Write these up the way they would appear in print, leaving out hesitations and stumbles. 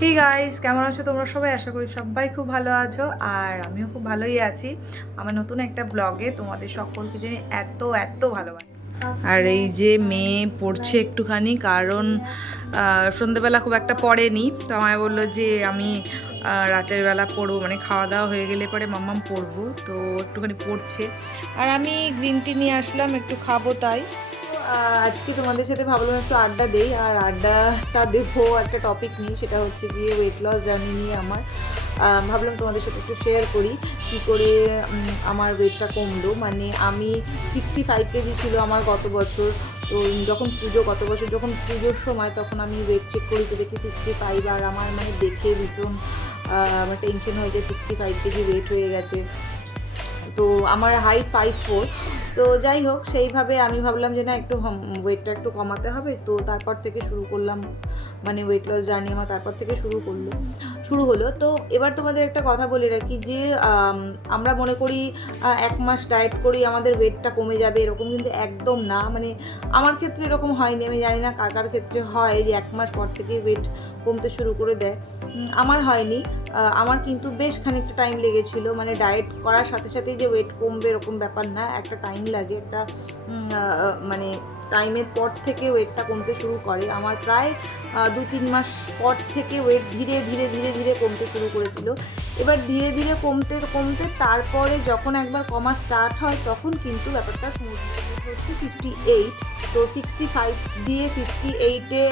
Hey guys, কেমন আছো তোমরা সবাই? আশা করি সবাই খুব ভালো আছো, আর আমিও খুব ভালোই আছি। আমার নতুন একটা ব্লগে তোমাদের সকলকে জানি এত এত ভালোবাসি। আর এই যে মেয়ে পড়ছে একটুখানি, কারণ সন্ধ্যেবেলা খুব একটা পড়েনি, তো আমায় বললো যে আমি রাতের বেলা পড়বো, মানে খাওয়া দাওয়া হয়ে গেলে পরে মাম্মাম পড়বো, তো একটুখানি পড়ছে। আর আমি গ্রিন টি নিয়ে আসলাম, একটু খাবো তাই। আজকে তোমাদের সাথে ভাবলাম একটু আড্ডা দেই, আর আড্ডাটা দেবো একটা টপিক নিয়ে, সেটা হচ্ছে গিয়ে ওয়েট লস জার্নি নিয়ে আমার। ভাবলাম তোমাদের সাথে একটু শেয়ার করি কী করে আমার ওয়েটটা কমলো। মানে আমি 65 কেজি ছিল আমার গত বছর। তো যখন গত বছর যখন পুজোর সময়, তখন আমি ওয়েট চেক করি, তো দেখি 65। আর আমার মানে দেখে ভীষণ আমার টেনশন হয়ে যায়, 65 কেজি ওয়েট হয়ে গেছে। তো আমার হাইট 5'4". তো যাই হোক, সেইভাবে আমি ভাবলাম যে না, একটু ওয়েটটা একটু কমাতে হবে। তো তারপর থেকে শুরু করলাম, মানে ওয়েট লস জার্নি আমার তারপর থেকে শুরু হলো। তো এবার তোমাদের একটা কথা বলে রাখি যে আমরা মনে করি 1 মাস ডায়েট করি আমাদের ওয়েটটা কমে যাবে, এরকম কিন্তু একদম না। মানে আমার ক্ষেত্রে এরকম হয়নি, আমি জানি না কার কার ক্ষেত্রে হয় যে 1 মাস পর থেকে ওয়েট কমতে শুরু করে দেয়। আমার হয়নি। আমার কিন্তু বেশ খানিকটা টাইম লেগেছিলো। মানে ডায়েট করার সাথে সাথেই যে ওয়েট কমবে এরকম ব্যাপার না, একটা টাইম লাগে, একটা মানে টাইমের পর থেকে ওয়েটটা কমতে শুরু করে। আমার প্রায় 2-3 মাস পর থেকে ওয়েট ধীরে ধীরে ধীরে ধীরে কমতে শুরু করেছিল। এবার ধীরে ধীরে কমতে কমতে তারপরে যখন একবার কমা স্টার্ট হয়, তখন কিন্তু ব্যাপারটা স্মুথ হচ্ছে 58। তো 65 দিয়ে 58-এ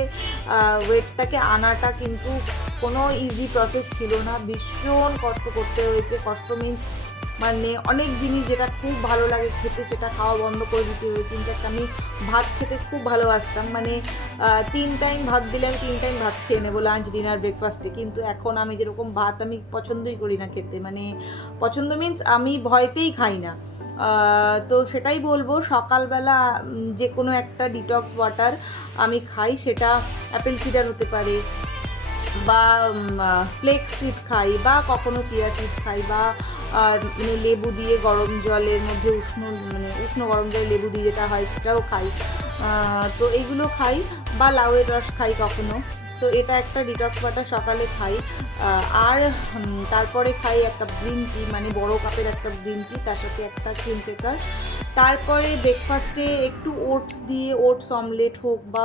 ওয়েটটাকে আনাটা কিন্তু কোনো ইজি প্রসেস ছিল না, ভীষণ কষ্ট করতে হয়েছে। কষ্ট মিন্স মানে অনেক জিনিস যেটা খুব ভালো লাগে খেতে, সেটা খাওয়া বন্ধ করে দিতে হয়েছে। ইনফ্যাক্ট আমি ভাত খেতে খুব ভালোবাসতাম, মানে 3 টাইম ভাত দিলে আমি 3 টাইম ভাত খেয়ে নেবো, লাঞ্চ ডিনার ব্রেকফাস্টে। কিন্তু এখন আমি যেরকম ভাত আমি পছন্দই করি না খেতে, মানে পছন্দ মিন্স আমি ভয়তেই খাই না। তো সেটাই বলবো, সকালবেলা যে কোনো একটা ডিটক্স ওয়াটার আমি খাই, সেটা অ্যাপেল সিডার হতে পারে, বা ফ্লেক্স সিড খাই, বা কখনো চিয়া সিড খাই, বা মানে লেবু দিয়ে গরম জলের মধ্যে উষ্ণ গরম জলে লেবু দিয়ে যেটা হয় সেটাও খাই। তো এইগুলো খাই, বা লাউয়ের রস খাই কখনো। তো এটা একটা ডিটক্স ওয়াটার সকালে খাই। আর তারপরে খাই একটা গ্রিন টি, মানে বড় কাপের একটা গ্রিন টি, তার সাথে একটা ক্রিম কেকার। তারপরে ব্রেকফাস্টে একটু ওটস অমলেট হোক, বা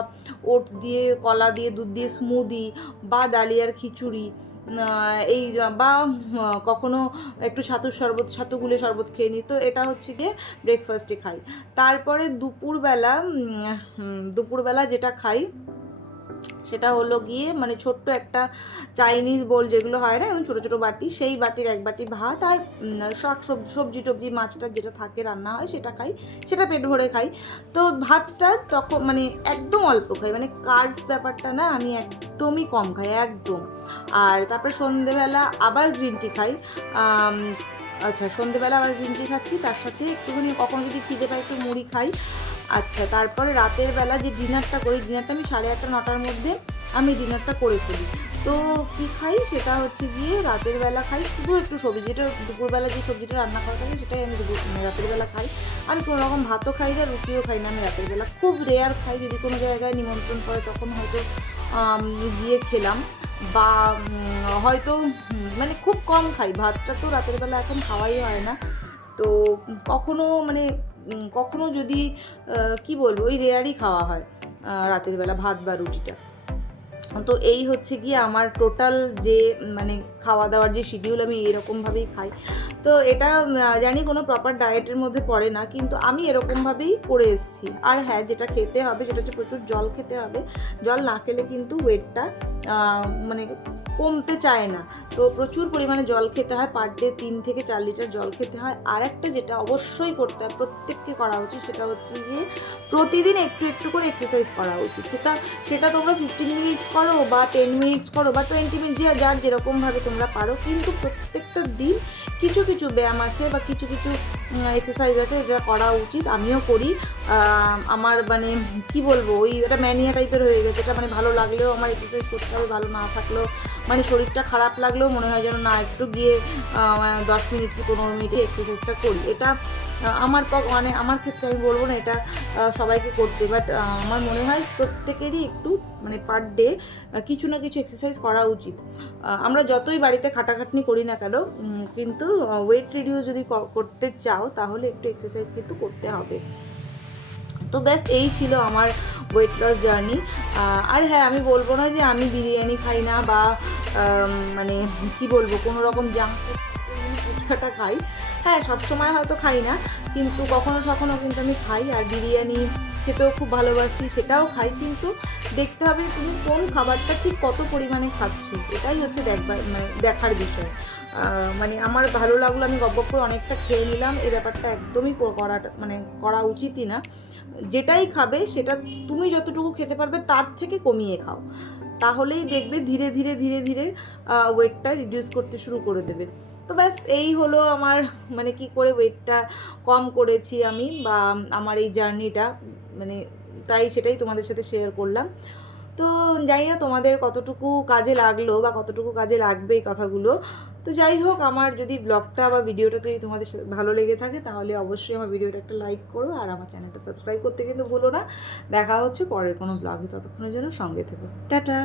ওটস দিয়ে, কলা দিয়ে, দুধ দিয়ে স্মুদি, বা ডালিয়ার খিচুড়ি, এই, বা কখনো একটু ছাতু গুলে শরবত খেয়ে নিই। তো এটা হচ্ছে গিয়ে ব্রেকফাস্টে খাই। তারপরে দুপুরবেলা যেটা খাই সেটা হলো গিয়ে, মানে ছোট্ট একটা চাইনিজ বোল যেগুলো হয় না, একদম ছোটো ছোটো বাটি, সেই বাটির 1 বাটি ভাত, আর সবজি টবজি মাছটা যেটা থাকে রান্না হয় সেটা খাই, সেটা পেট ভরে খাই। তো ভাতটা তখন মানে একদম অল্প খাই, মানে কার্বস ব্যাপারটা না, আমি একদমই কম খাই, একদম। আর তারপরে সন্ধেবেলা আবার গ্রিন টি খাই। আচ্ছা, সন্ধেবেলা আবার গ্রিন টি খাচ্ছি, তার সাথে একটুখানি কখনো যদি খিদে পাই একটু মুড়ি খাই। আচ্ছা, তারপরে রাতের বেলা যে ডিনারটা করি, ডিনারটা আমি 8:30-9টার মধ্যে আমি ডিনারটা করে ফেলি। তো কী খাই, সেটা হচ্ছে গিয়ে রাতের বেলা খাই শুধু একটু সবজি, যেটা দুপুরবেলা যে সবজিটা রান্না করা থাকে সেটাই আমি রাতের বেলা খাই। আমি কোনো রকম ভাতও খাই না, রুটিও খাই না, আমি রাতের বেলা খুব রেয়ার খাই, যদি কোনো জায়গায় নিমন্ত্রণ করে তখন হয়তো গিয়ে খেলাম, বা হয়তো মানে খুব কম খাই। ভাতটা তো রাতের বেলা এখন খাওয়াই হয় না। তো কখনো মানে কখনো যদি কি বলবো, ওই রেয়ারই খাওয়া হয় রাতের বেলা ভাত বা রুটিটা। তো এই হচ্ছে গিয়ে আমার টোটাল যে মানে খাওয়া দাওয়ার যে শিডিউল, আমি এরকমভাবেই খাই। তো এটা জানি কোনো প্রপার ডায়েটের মধ্যে পড়ে না, কিন্তু আমি এরকমভাবেই করে এসেছি। আর হ্যাঁ, যেটা খেতে হবে সেটা হচ্ছে প্রচুর জল খেতে হবে। জল না খেলে কিন্তু ওয়েটটা মানে কমতে চায় না। তো প্রচুর পরিমাণে জল খেতে হয়, পার ডে 3 থেকে 4 লিটার জল খেতে হয়। আর একটা যেটা অবশ্যই করতে হয়, প্রত্যেককে করা উচিত, সেটা হচ্ছে গিয়ে প্রতিদিন একটু একটু করে এক্সারসাইজ করা উচিত। সেটা তোমরা 15 মিনিটস করো, বা 10 মিনিটস করো, বা 20 মিনিট, যার যেরকমভাবে তোমরা পারো, কিন্তু প্রত্যেকটা দিন কিছু কিছু ব্যায়াম আছে, বা কিছু কিছু এক্সারসাইজ আছে, যেটা করা উচিত। আমিও করি। আমার মানে কি বলবো, ওই এটা ম্যানিয়া টাইপের হয়ে গেছে। এটা মানে ভালো লাগলেও আমার এক্সারসাইজ করতে হবে, ভালো না থাকলেও, মানে শরীরটা খারাপ লাগলেও মনে হয় যেন না, একটু গিয়ে 10 মিনিট কি 15 মিনিটে এক্সারসাইজটা করি। এটা মানে আমার ক্ষেত্রে আমি বলবো না এটা সবাইকে করতে, বাট আমার মনে হয় প্রত্যেকেরই একটু মানে পার ডে কিছু না কিছু এক্সারসাইজ করা উচিত। আমরা যতই বাড়িতে খাটাখাটনি করি না কেন, কিন্তু ওয়েট রিডিউস যদি করতে চাও তাহলে একটু এক্সারসাইজ কিন্তু করতে হবে। তো ব্যাস এই ছিল আমার ওয়েট লস জার্নি। আর হ্যাঁ, আমি বলবো না যে আমি বিরিয়ানি খাই না বা মানে কি বলবো কোনো রকম জাঙ্ক ফুডটা খাই। হ্যাঁ, সবসময় হয়তো খাই না, কিন্তু কখনো কখনো কিন্তু আমি খাই। আর বিরিয়ানি খেতেও খুব ভালোবাসি, সেটাও খাই, কিন্তু দেখতে হবে তুমি কোন খাবারটা ঠিক কত পরিমাণে খাচ্ছ, এটাই হচ্ছে দেখার বিষয়। মানে আমার ভালো লাগলো, আমি গপ করে অনেকটা খেয়ে নিলাম, এই ব্যাপারটা একদমই করা উচিতই না। যেটাই খাবে সেটা তুমি যতটুকু খেতে পারবে তার থেকে কমিয়ে খাও, তাহলেই দেখবে ধীরে ধীরে ধীরে ধীরে ওয়েটটা রিডিউস করতে শুরু করে দেবে। তো ব্যাস এই হলো আমার মানে কি করে ওয়েটটা কম করেছি আমি, বা আমার এই জার্নিটা, মানে তাই সেটাই তোমাদের সাথে শেয়ার করলাম। তো জানি না তোমাদের কতটুকু কাজে লাগলো বা কতটুকু কাজে লাগবে এই কথাগুলো। তো যাই হোক, আমার যদি ব্লগটা বা ভিডিওটা যদি তোমাদের ভালো লেগে থাকে তাহলে অবশ্যই আমার ভিডিওটা একটা লাইক করো, আর আমার চ্যানেলটা সাবস্ক্রাইব করতে কিন্তু ভুলো না। দেখা হচ্ছে পরের কোনো ব্লগে, ততক্ষণের জন্য সঙ্গে থেকো। টাটা।